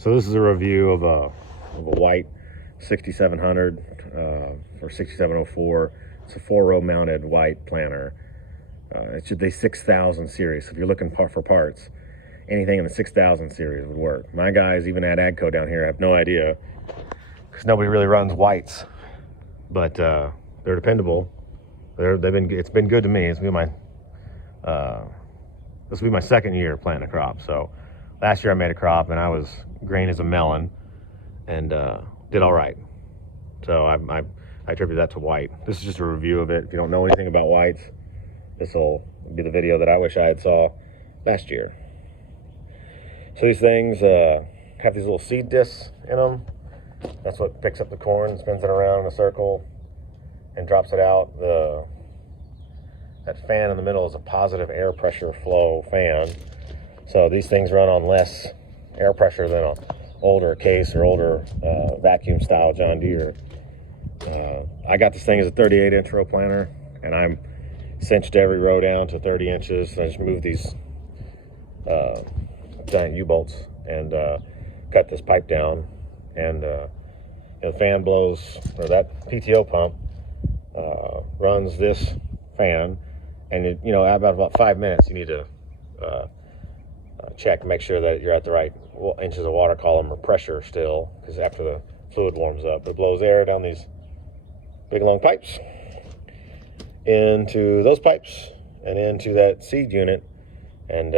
So this is a review of a white 6700 or 6704. It's a 4-row mounted white planter. It's the 6000 series. So if you're looking for parts, anything in the 6000 series would work. My guys, even at AGCO down here, have no idea because nobody really runs whites, but they're dependable. It's been good to me. This will be my second year planting a crop. So last year I made a crop and I was green as a melon and did all right. So I attribute that to white. This is just a review of it. If you don't know anything about whites, this will be the video that I wish I had saw last year. So these things have these little seed discs in them. That's what picks up the corn, spins it around in a circle, and drops it out. That fan in the middle is a positive air pressure flow fan. So these things run on less air pressure than an older Case or older vacuum style John Deere. I got this thing as a 38-inch row planter, and I'm cinched every row down to 30 inches. I just moved these giant U-bolts and cut this pipe down, and the fan blows, or that PTO pump runs this fan, and about 5 minutes you need to check, make sure that you're at the right inches of water column or pressure still, because after the fluid warms up, it blows air down these big long pipes into those pipes and into that seed unit, and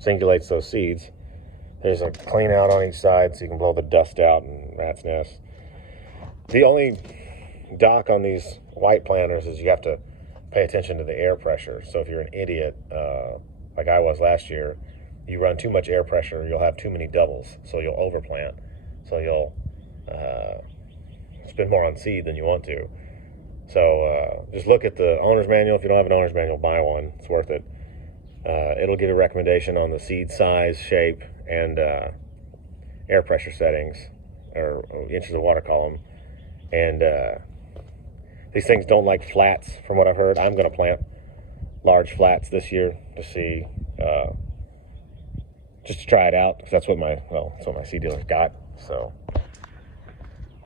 singulates those seeds. There's a clean out on each side so you can blow the dust out and rat's nest. The only dock on these white planters is you have to pay attention to the air pressure. So if you're an idiot, like I was last year, you run too much air pressure, you'll have too many doubles, so you'll overplant. So you'll spend more on seed than you want to. So just look at the owner's manual. If you don't have an owner's manual, buy one. It's worth it. It'll give a recommendation on the seed size, shape, and air pressure settings, or inches of water column. And these things don't like flats, from what I've heard. I'm going to plant large flats this year to see, just to try it out, because that's what my seed dealer's got. So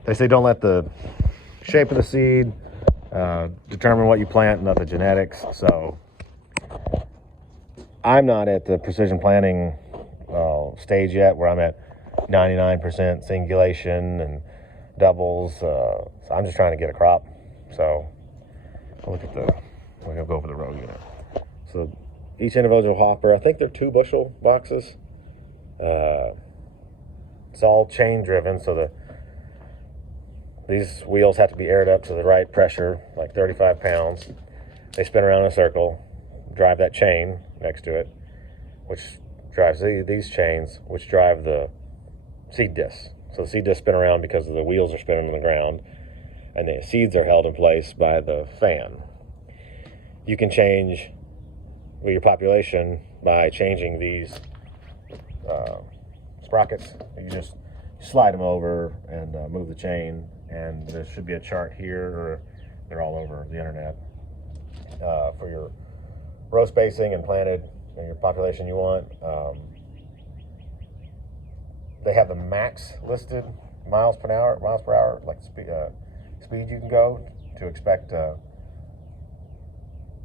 they say don't let the shape of the seed determine what you plant, not the genetics. So I'm not at the precision planting stage yet, where I'm at 99% singulation and doubles. So I'm just trying to get a crop. So we're gonna go over the row unit. So each individual hopper, I think they're 2 bushel boxes. It's all chain driven, so these wheels have to be aired up to the right pressure, like 35 pounds. They spin around in a circle, drive that chain next to it, which drives these chains, which drive the seed discs. So the seed discs spin around because the wheels are spinning on the ground, and the seeds are held in place by the fan. You can change your population by changing these sprockets. You just slide them over and move the chain, and there should be a chart here, or they're all over the internet, for your row spacing and planted and your population you want. They have the max listed miles per hour, like speed you can go to expect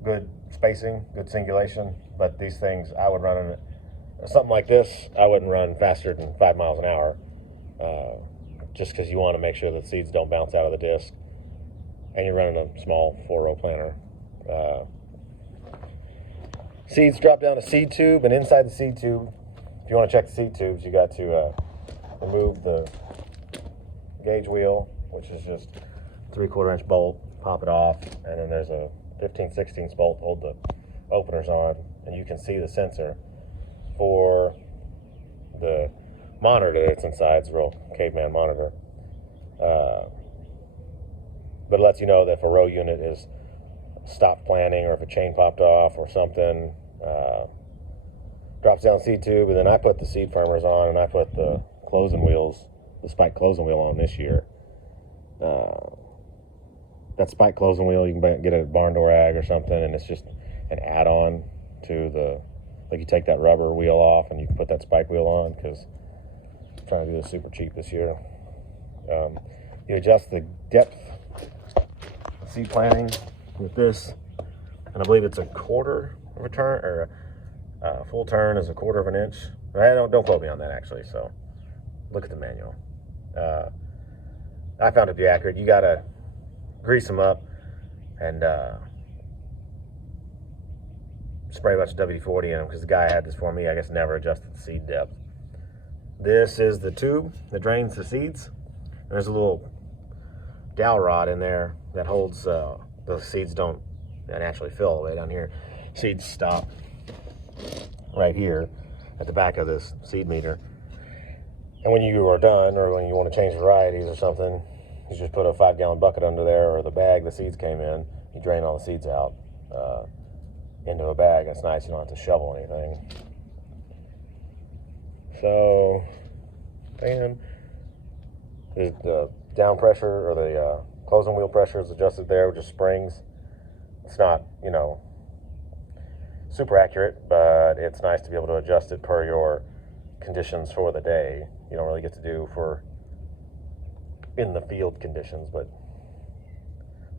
good spacing, good singulation. But these things, I would run something like this. I wouldn't run faster than 5 miles an hour, just because you want to make sure that seeds don't bounce out of the disc. And you're running a small 4-row planter. Seeds drop down a seed tube, and inside the seed tube, if you want to check the seed tubes, you got to remove the gauge wheel, which is just a 3/4 inch bolt, pop it off, and then there's a 15/16 bolt to hold the openers on, and you can see the sensor for the monitor that's inside. It's a real caveman monitor. But it lets you know that if a row unit is stopped planting, or if a chain popped off or something. Drops down the seed tube, and then I put the seed firmers on, and I put the closing wheels, the spike closing wheel on this year. That spike closing wheel, you can get it at Barn Door Ag or something, and it's just an add-on to like you take that rubber wheel off and you can put that spike wheel on, because trying to do this super cheap this year. You adjust the depth seed planting with this, and I believe it's a quarter of a turn, or a full turn is a quarter of an inch. Don't quote me on that actually. So look at the manual. I found it to be accurate. You gotta grease them up and spray a bunch of WD-40 in them, because the guy had this for me, I guess, never adjusted the seed depth. This is the tube that drains the seeds. And there's a little dowel rod in there that holds the seeds don't naturally fill all the way down here. Seeds stop right here at the back of this seed meter. And when you are done, or when you want to change varieties or something, you just put a 5-gallon bucket under there, or the bag the seeds came in. You drain all the seeds out into a bag. It's nice, you don't have to shovel anything. So, and the down pressure, or the closing wheel pressure is adjusted there with just springs. It's not, you know, super accurate, but it's nice to be able to adjust it per your conditions for the day. You don't really get to do for in the field conditions, but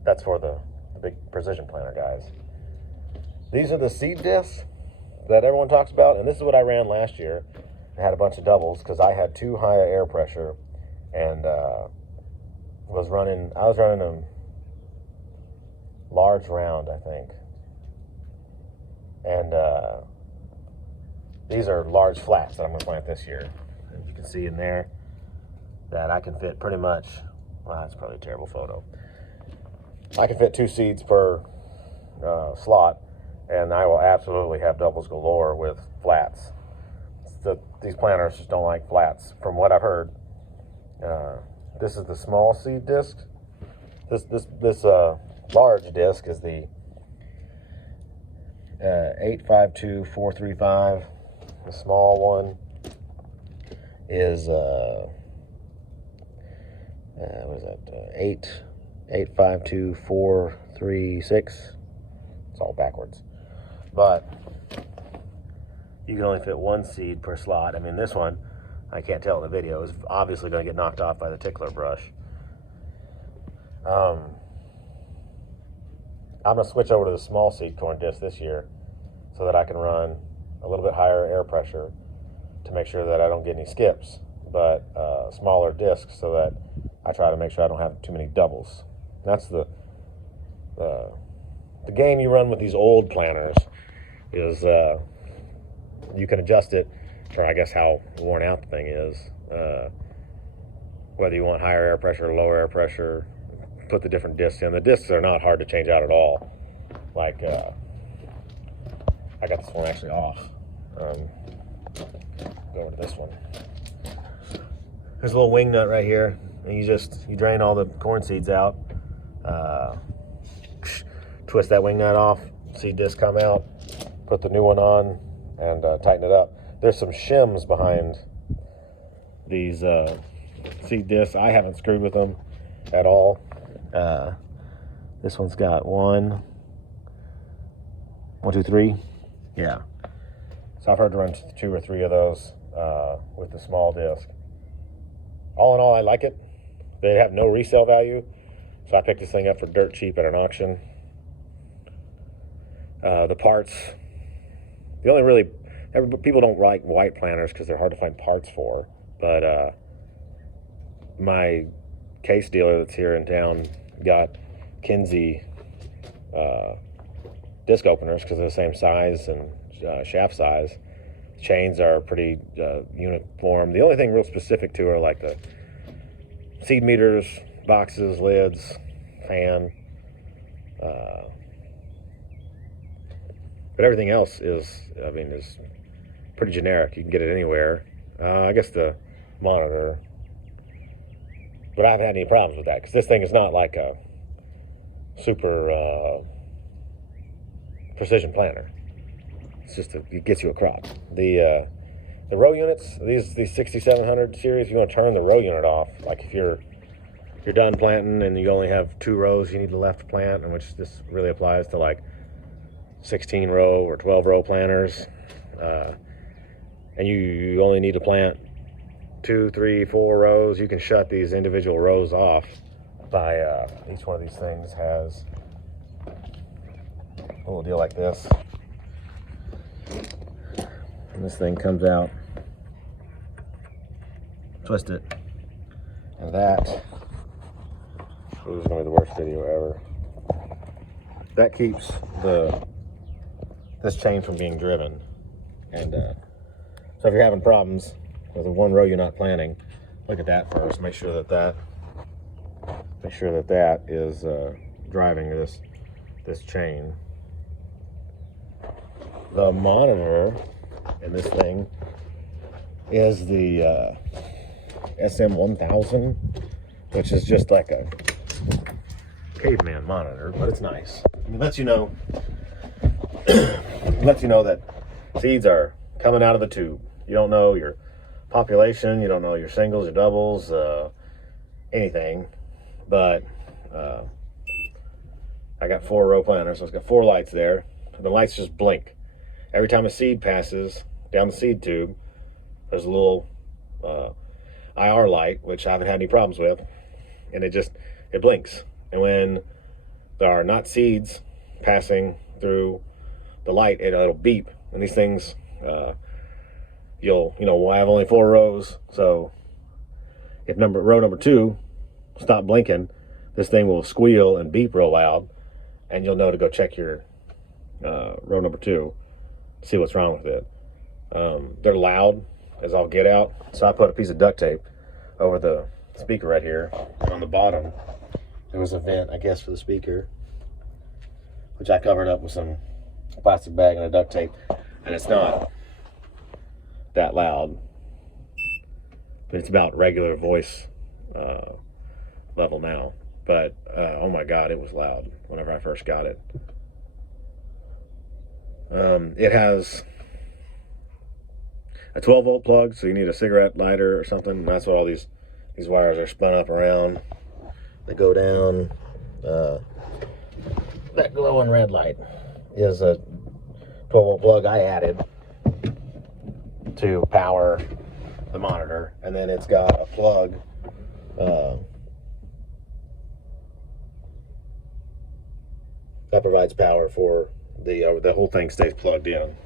that's for the big precision planter guys. These are the seed discs that everyone talks about, and this is what I ran last year. I had a bunch of doubles because I had too high air pressure, and I was running a large round, I think. And these are large flats that I'm going to plant this year. And you can see in there that I can fit pretty much, well, that's probably a terrible photo. I can fit 2 seeds per slot, and I will absolutely have doubles galore with flats. These planters just don't like flats, from what I've heard. This is the small seed disc. This large disc is the 852435. The small one is what is that? 852436. It's all backwards, but you can only fit 1 seed per slot. I mean, this one, I can't tell in the video, is obviously going to get knocked off by the tickler brush. I'm going to switch over to the small seed corn disc this year so that I can run a little bit higher air pressure to make sure that I don't get any skips, but smaller discs so that I try to make sure I don't have too many doubles. That's the game you run with these old planters is you can adjust it for, I guess, how worn out the thing is. Whether you want higher air pressure or lower air pressure, put the different discs in. The discs are not hard to change out at all. Like, I got this one actually off. Go over to this one. There's a little wing nut right here, and you drain all the corn seeds out. Twist that wing nut off, seed disc come out, put the new one on, and tighten it up. There's some shims behind these seed discs. I haven't screwed with them at all. This one's got 1, 2, 3. Yeah. So I've heard to run 2 or 3 of those with the small disc. All in all, I like it. They have no resale value, so I picked this thing up for dirt cheap at an auction. The parts, people don't like white planters because they're hard to find parts for, but my case dealer that's here in town got Kinsey disc openers because they're the same size and shaft size. Chains are pretty uniform. The only thing real specific to are like the seed meters, boxes, lids, fan. But everything else is pretty generic. You can get it anywhere. I guess the monitor. But I haven't had any problems with that because this thing is not like a super precision planter. It's just it gets you a crop. The row units, these 6700 series, you want to turn the row unit off. Like if you're done planting and you only have 2 rows you need to left plant, and which this really applies to like 16 row or 12 row planters, and you only need to plant 2, 3, 4 rows. You can shut these individual rows off by each one of these things has a little deal like this, and this thing comes out, twist it, and that, this is gonna be the worst video ever. That keeps this chain from being driven. And so if you're having problems with the one row you're not planning, look at that first. Make sure that is driving this chain. The monitor in this thing is the SM1000, which is just like a caveman monitor, but it's nice. It lets you know that seeds are coming out of the tube. You don't know your population, you don't know your singles, your doubles, anything, but I got 4 row planters, so it's got 4 lights there. The lights just blink. Every time a seed passes down the seed tube, there's a little IR light, which I haven't had any problems with, and it blinks. And when there are not seeds passing through the light, it'll beep. And these things, we'll have only 4 rows, so if row number 2 stop blinking, this thing will squeal and beep real loud, and you'll know to go check your row number 2, see what's wrong with it. They're loud as all get out, so I put a piece of duct tape over the speaker right here, and on the bottom there was a vent, I guess, for the speaker, which I covered up with some plastic bag and a duct tape, and it's not that loud, but it's about regular voice level now. But oh my god, it was loud whenever I first got it. It has a 12-volt plug, so you need a cigarette lighter or something, and that's what all these wires are spun up around. They go down. That glowing red light is a 12-volt plug I added to power the monitor, and then it's got a plug that provides power for the whole thing stays plugged in.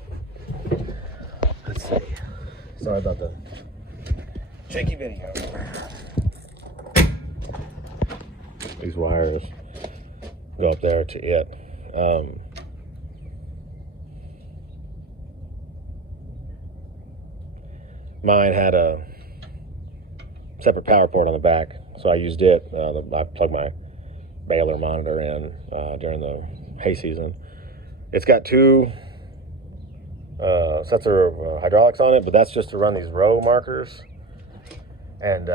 Let's see. Sorry about the shaky video. These wires go up there to it. Mine had a separate power port on the back, so I used it. I plugged my baler monitor in during the hay season. It's got 2 sets of hydraulics on it, but that's just to run these row markers. And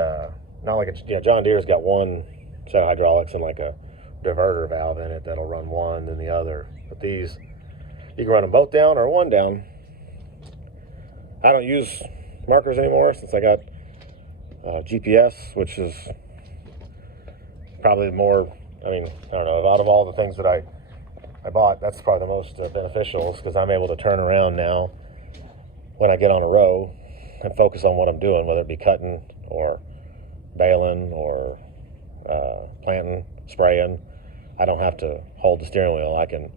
not like John Deere's got 1 set of hydraulics and like a diverter valve in it that'll run one then the other. But these, you can run them both down or one down. I don't use markers anymore since I got GPS, which is probably more, I don't know, out of all the things that I bought, that's probably the most beneficial, because I'm able to turn around now when I get on a row and focus on what I'm doing, whether it be cutting or baling or planting, spraying. I don't have to hold the steering wheel. I can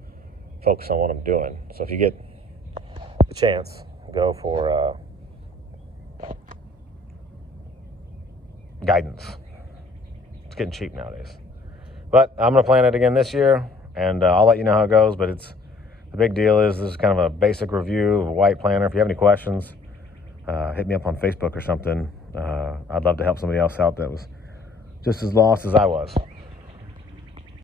focus on what I'm doing. So if you get the chance, go for guidance. It's getting cheap nowadays. But I'm going to plant it again this year, and I'll let you know how it goes. But the big deal is this is kind of a basic review of a white planter. If you have any questions, hit me up on Facebook or something. I'd love to help somebody else out that was just as lost as I was.